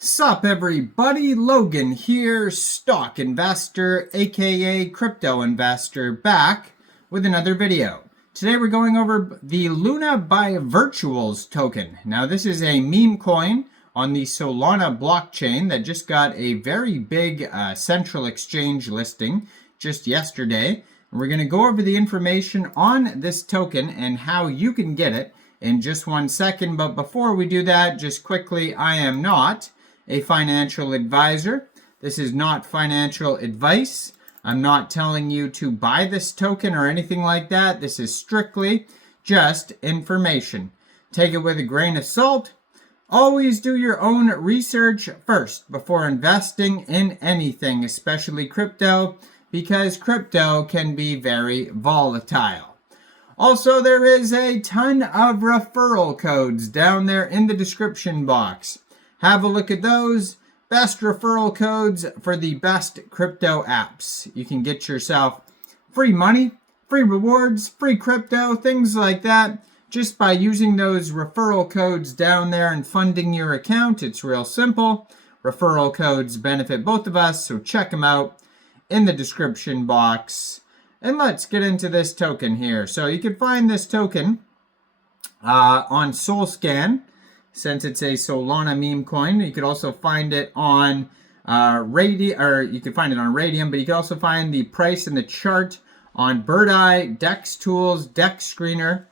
Sup everybody, Logan here, stock investor aka crypto investor, back with another video. Today we're going over the Luna by Virtuals token. Now this is a meme coin on the Solana blockchain that just got a very big central exchange listing just yesterday. And we're going to go over the information on this token and how you can get it in just 1 second. But before we do that, just quickly, I am not a financial advisor. This is not financial advice. I'm not telling you to buy this token or anything like that. This is strictly just information. Take it with a grain of salt. Always do your own research first before investing in anything, especially crypto, because crypto can be very volatile. Also, there is a ton of referral codes down there in the description box. Have a look at those. Best referral codes for the best crypto apps. You can get yourself free money, free rewards, free crypto, things like that, just by using those referral codes down there and funding your account. It's real simple. Referral codes benefit both of us, so check them out in the description box. And let's get into this token here. So you can find this token on SolScan. Since it's a Solana meme coin, you could also find it on Raydium, or you can find it on Raydium, but you can also find the price and the chart on Bird Eye, Dex Tools, Dex Screener.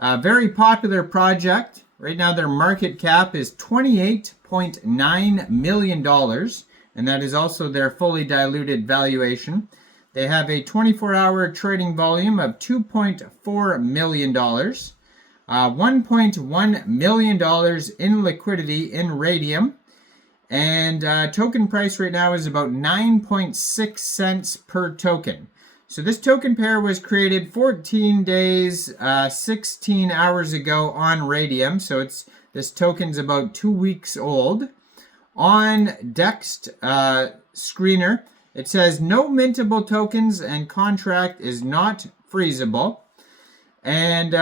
Very popular project. Right now their market cap is $28.9 million, and that is also their fully diluted valuation. They have a 24-hour trading volume of $2.4 million. $1.1 million in liquidity in Raydium, and token price right now is about 9.6 cents per token. So this token pair was created 14 days, 16 hours ago on Raydium. So this token's about 2 weeks old. On Dex Screener, it says no mintable tokens and contract is not freezable, and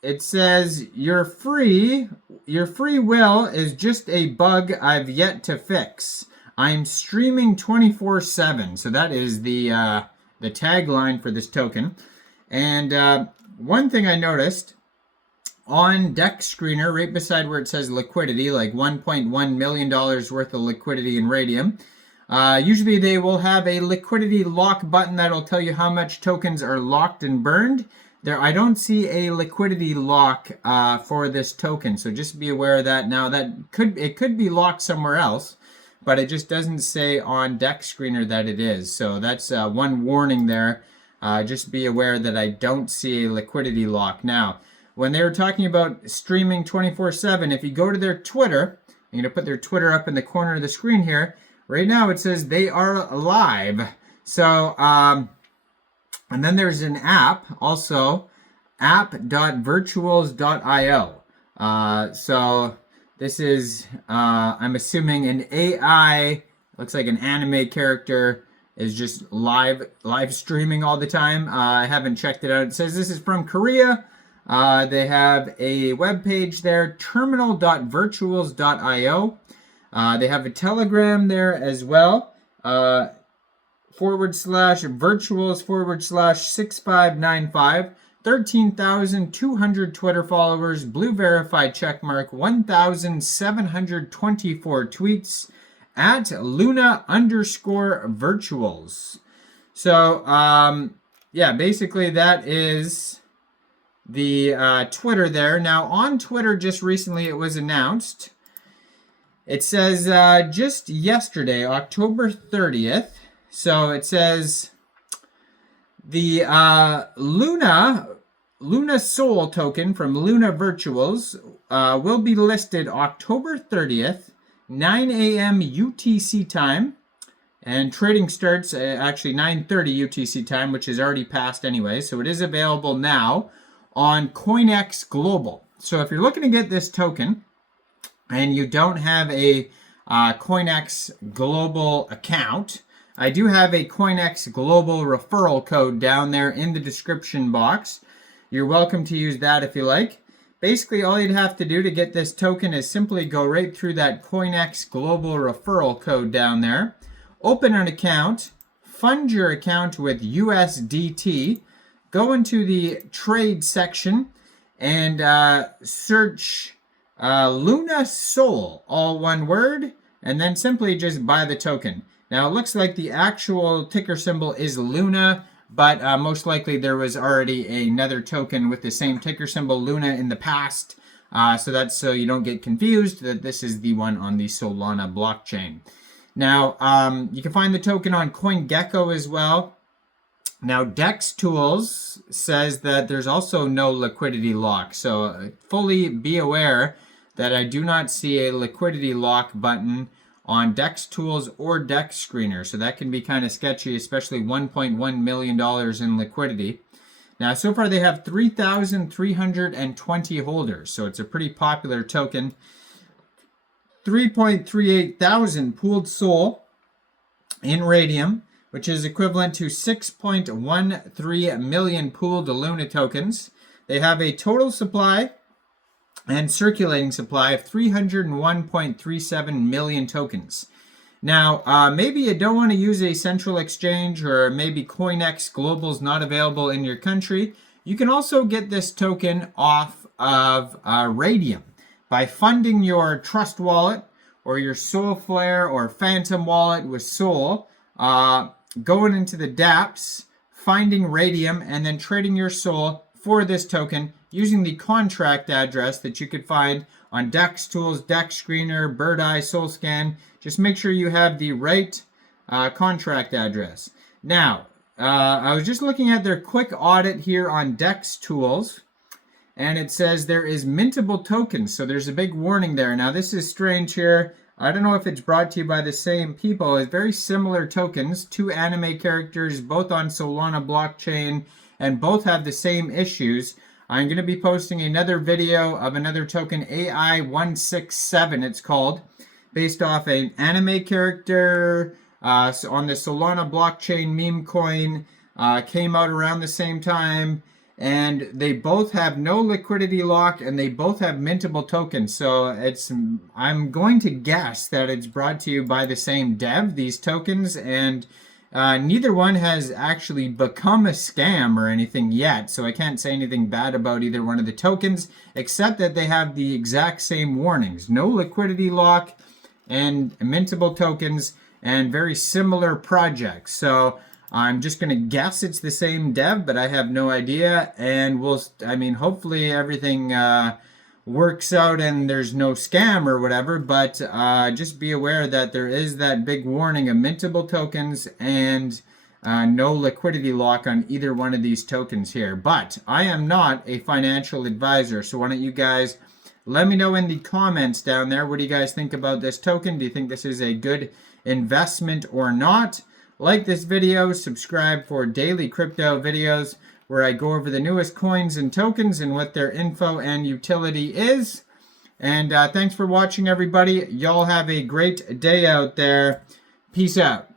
it says your free will is just a bug I've yet to fix. I'm streaming 24/7. So that is the tagline for this token. And one thing I noticed on Dex Screener, right beside where it says liquidity, like $1.1 million worth of liquidity in Raydium, usually they will have a liquidity lock button that'll tell you how much tokens are locked and burned. I don't see a liquidity lock for this token, so just be aware of that. Now it could be locked somewhere else, but it just doesn't say on Dex Screener that it is. So that's one warning there. Just be aware that I don't see a liquidity lock. Now, when they were talking about streaming 24/7, if you go to their Twitter, I'm going to put their Twitter up in the corner of the screen here. Right now it says they are live. So and then there's an app also, app.virtuals.io. So this is, I'm assuming, an AI, looks like an anime character, is just live streaming all the time. I haven't checked it out. It says this is from Korea. They have a web page there, terminal.virtuals.io. They have a Telegram there as well. /virtuals/6595, 13,200 Twitter followers, blue verified checkmark, 1,724 tweets at Luna_virtuals. So, yeah, basically that is the Twitter there. Now, on Twitter just recently it was announced. It says just yesterday, October 30th, so it says the Lunasol token from Luna Virtuals will be listed October 30th, 9 a.m. UTC time, and trading starts actually 9:30 UTC time, which is already passed anyway, so it is available now on Coinex Global. So if you're looking to get this token and you don't have a Coinex Global account, I do have a Coinex Global referral code down there in the description box. You're welcome to use that if you like. Basically, all you'd have to do to get this token is simply go right through that Coinex global referral code down there, open an account, fund your account with USDT, go into the trade section, and search Lunasol, all one word, and then simply just buy the token. Now, it looks like the actual ticker symbol is Luna, but most likely there was already another token with the same ticker symbol, Luna, in the past. So that's so you don't get confused that this is the one on the Solana blockchain. Now, you can find the token on CoinGecko as well. Now, Dex Tools says that there's also no liquidity lock. So fully be aware that I do not see a liquidity lock button on Dex Tools or Dex Screener. So that can be kind of sketchy, especially $1.1 million in liquidity. Now, so far they have 3,320 holders. So it's a pretty popular token. 3.38 thousand pooled SOL in Raydium, which is equivalent to 6.13 million pooled Luna tokens. They have a total supply and circulating supply of 301.37 million tokens. Now, maybe you don't want to use a central exchange, or maybe Coinex Global is not available in your country. You can also get this token off of Raydium by funding your Trust wallet or your Solflare or Phantom wallet with Sol, going into the dApps, finding Raydium, and then trading your SOL for this token using the contract address that you could find on Dex Tools, Dex Screener, Birdeye, SolScan. Just make sure you have the right contract address. Now, I was just looking at their quick audit here on Dex Tools, and it says there is mintable tokens. So there's a big warning there. Now, this is strange here. I don't know if it's brought to you by the same people. It's very similar tokens, two anime characters, both on Solana blockchain, and both have the same issues. I'm going to be posting another video of another token, AI167 it's called, based off an anime character on the Solana blockchain meme coin, came out around the same time, and they both have no liquidity lock, and they both have mintable tokens. So I'm going to guess that it's brought to you by the same dev, these tokens, and neither one has actually become a scam or anything yet, so I can't say anything bad about either one of the tokens, except that they have the exact same warnings. No liquidity lock and mintable tokens and very similar projects. So I'm just going to guess it's the same dev, but I have no idea. And hopefully everything works out and there's no scam or whatever, but just be aware that there is that big warning of mintable tokens and no liquidity lock on either one of these tokens here. But I am not a financial advisor, so why don't you guys let me know in the comments down there, what do you guys think about this token? Do you think this is a good investment or not? Like this video, subscribe for daily crypto videos where I go over the newest coins and tokens and what their info and utility is. And thanks for watching, everybody. Y'all have a great day out there. Peace out.